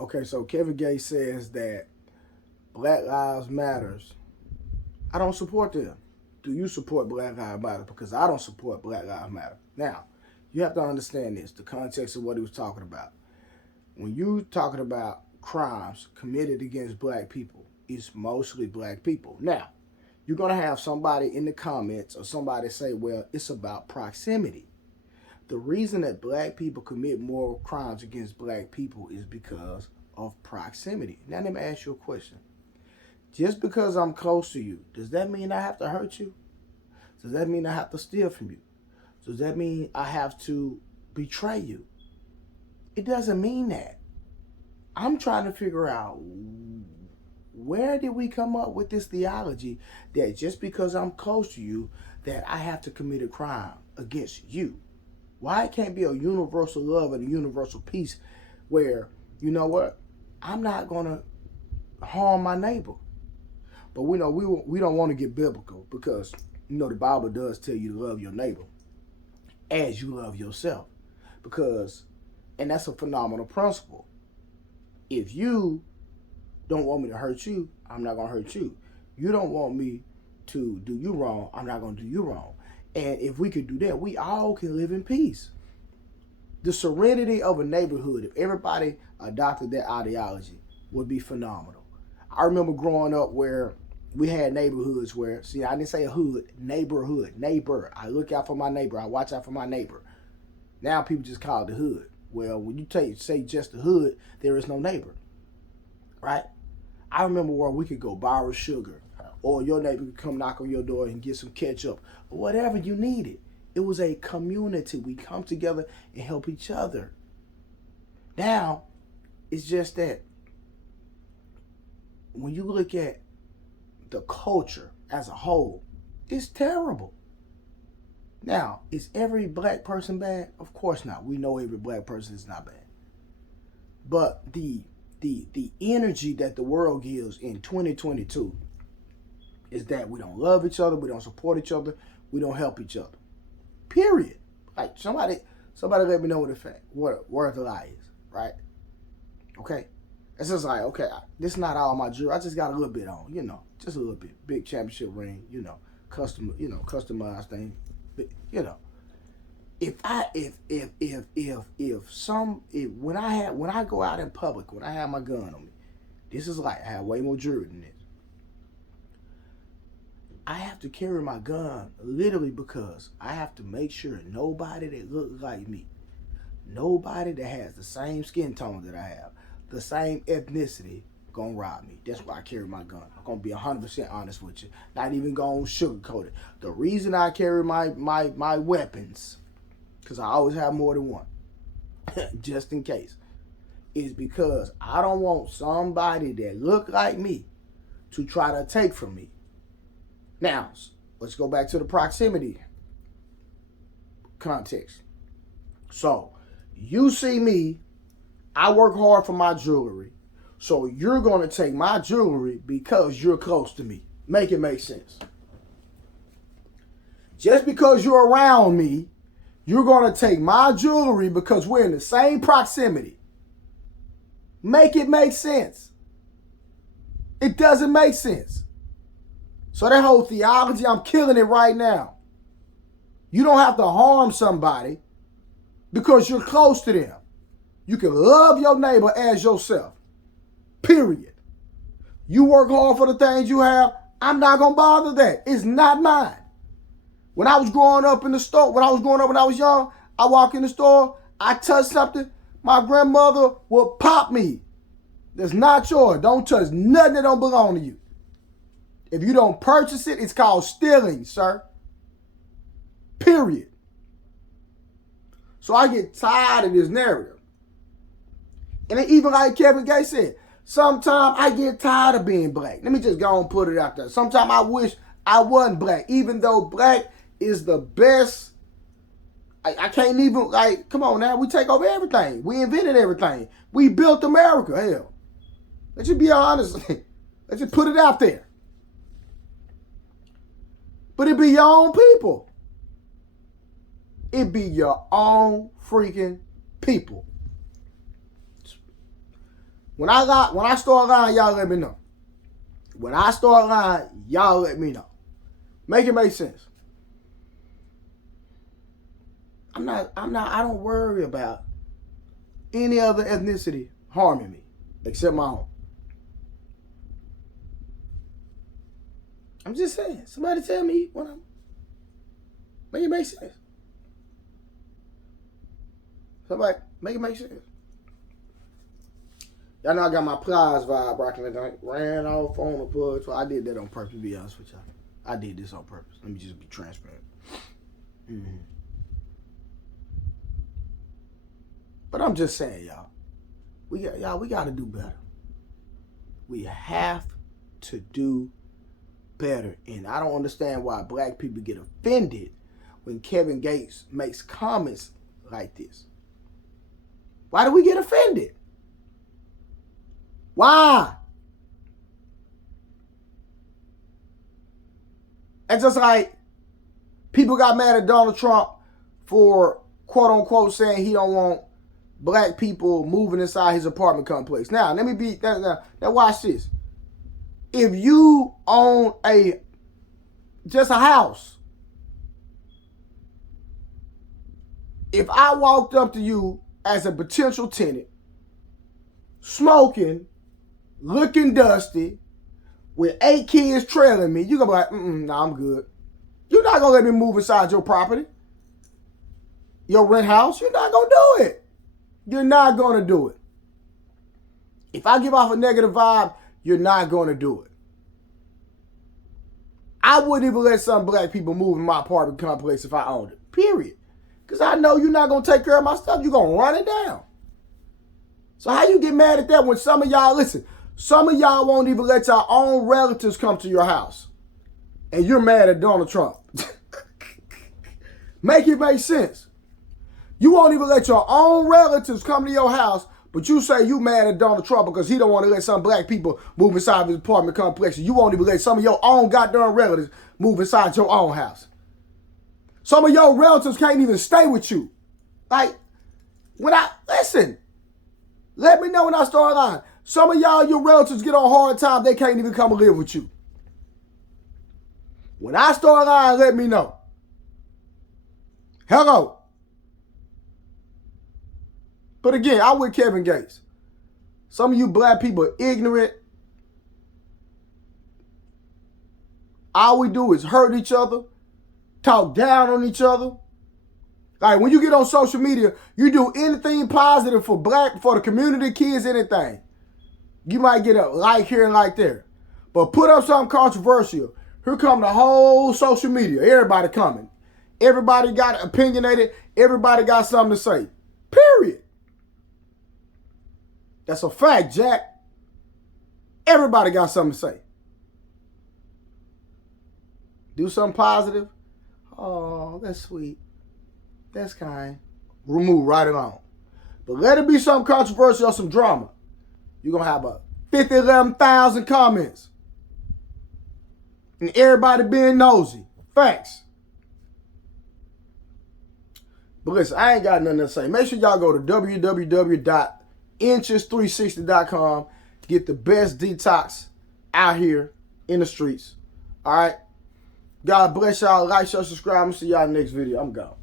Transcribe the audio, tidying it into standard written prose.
Okay, so Kevin Gates says that Black Lives Matters. I don't support them. Do you support Black Lives Matter? Because I don't support Black Lives Matter. Now, you have to understand this, the context of what he was talking about. When you talking about crimes committed against black people, it's mostly black people. Now, you're going to have somebody in the comments or somebody say, well, it's about proximity. The reason that black people commit more crimes against black people is because of proximity. Now, let me ask you a question. Just because I'm close to you, does that mean I have to hurt you? Does that mean I have to steal from you? Does that mean I have to betray you? It doesn't mean that. I'm trying to figure out, where did we come up with this theology that just because I'm close to you, that I have to commit a crime against you? Why it can't be a universal love and a universal peace where, you know what, I'm not going to harm my neighbor. But we know we don't want to get biblical because, you know, the Bible does tell you to love your neighbor as you love yourself. Because, and that's a phenomenal principle. If you don't want me to hurt you, I'm not going to hurt you. You don't want me to do you wrong, I'm not going to do you wrong. And if we could do that, we all can live in peace. The serenity of a neighborhood, if everybody adopted that ideology, would be phenomenal. I remember growing up where we had neighborhoods where, see, I didn't say a hood, neighborhood, neighbor. I look out for my neighbor. I watch out for my neighbor. Now people just call it the hood. Well, when you say just the hood, there is no neighbor, right? I remember where we could go borrow sugar, or your neighbor could come knock on your door and get some ketchup, or whatever you needed. It was a community. We come together and help each other. Now, it's just that when you look at the culture as a whole, it's terrible. Now, is every black person bad? Of course not. We know every black person is not bad. But the energy that the world gives in 2022 is that we don't love each other, we don't support each other, we don't help each other. Period. Like somebody let me know what the lie is, right? Okay. It's just like, okay, this is not all my jewelry. I just got a little bit on, just a little bit. Big championship ring, customized thing, you know. When I go out in public, when I have my gun on me, this is like, I have way more jewelry than this. I have to carry my gun literally because I have to make sure nobody that looks like me, nobody that has the same skin tone that I have, the same ethnicity, gonna rob me. That's why I carry my gun. I'm gonna be 100% honest with you. Not even gonna sugarcoat it. The reason I carry my weapons, because I always have more than one, just in case, is because I don't want somebody that look like me to try to take from me. Now, let's go back to the proximity context. So, you see me, I work hard for my jewelry, so you're going to take my jewelry because you're close to me. Make it make sense. Just because you're around me, you're going to take my jewelry because we're in the same proximity. Make it make sense. It doesn't make sense. So that whole theology, I'm killing it right now. You don't have to harm somebody because you're close to them. You can love your neighbor as yourself. Period. You work hard for the things you have. I'm not going to bother that. It's not mine. When I was growing up in the store, when I was young, I walk in the store, I touch something, my grandmother will pop me. That's not yours. Don't touch nothing that don't belong to you. If you don't purchase it, it's called stealing, sir. Period. So I get tired of this narrative. And even like Kevin Gates said, sometimes I get tired of being black. Let me just go and put it out there. Sometimes I wish I wasn't black, even though black is the best. I can't even, come on now. We take over everything. We invented everything. We built America, hell. Let's just be honest. Let's just put it out there. But it be your own people. It be your own freaking people. When I start lying, y'all let me know. When I start lying, y'all let me know. Make it make sense. I don't worry about any other ethnicity harming me except my own. I'm just saying. Somebody tell me when I'm. Make it make sense. Somebody make it make sense. Y'all know I got my Plies vibe rocking it. I ran off on the plug. So I did that on purpose, to be honest with y'all. I did this on purpose. Let me just be transparent. Mm-hmm. But I'm just saying, y'all. We got to do better. We have to do better. And I don't understand why black people get offended when Kevin Gates makes comments like this. Why do we get offended? Why? It's just like people got mad at Donald Trump for quote unquote saying he don't want black people moving inside his apartment complex. Now, now watch this. If you own just a house, if I walked up to you as a potential tenant, smoking, looking dusty, with 8 kids trailing me, you gonna be like, nah, I'm good. You're not gonna let me move inside your property, your rent house. You're not gonna do it. You're not gonna do it. If I give off a negative vibe, you're not gonna do it. I wouldn't even let some black people move in my apartment complex if I owned it. Period. Because I know you're not gonna take care of my stuff. You're gonna run it down. So how you get mad at that when some of y'all, listen, some of y'all won't even let your own relatives come to your house. And you're mad at Donald Trump. Make it make sense. You won't even let your own relatives come to your house, but you say you mad at Donald Trump because he don't want to let some black people move inside his apartment complex. You won't even let some of your own goddamn relatives move inside your own house. Some of your relatives can't even stay with you. Like, listen, let me know when I start lying. Some of y'all, your relatives get on hard time, they can't even come and live with you. When I start lying, let me know. Hello. But again, I'm with Kevin Gates. Some of you black people are ignorant. All we do is hurt each other, talk down on each other. Like when you get on social media, you do anything positive for the community, kids, anything. You might get a like here and like there. But put up something controversial. Here come the whole social media. Everybody coming. Everybody got opinionated. Everybody got something to say. Period. That's a fact, Jack. Everybody got something to say. Do something positive. Oh, that's sweet. That's kind. Remove right along. But let it be some controversy or some drama. You're going to have a 11,000 comments. And everybody being nosy. Facts. But listen, I ain't got nothing to say. Make sure y'all go to www.inches360.com. Get the best detox out here in the streets. All right? God bless y'all. Like, share, subscribe. I'm see y'all next video. I'm gone.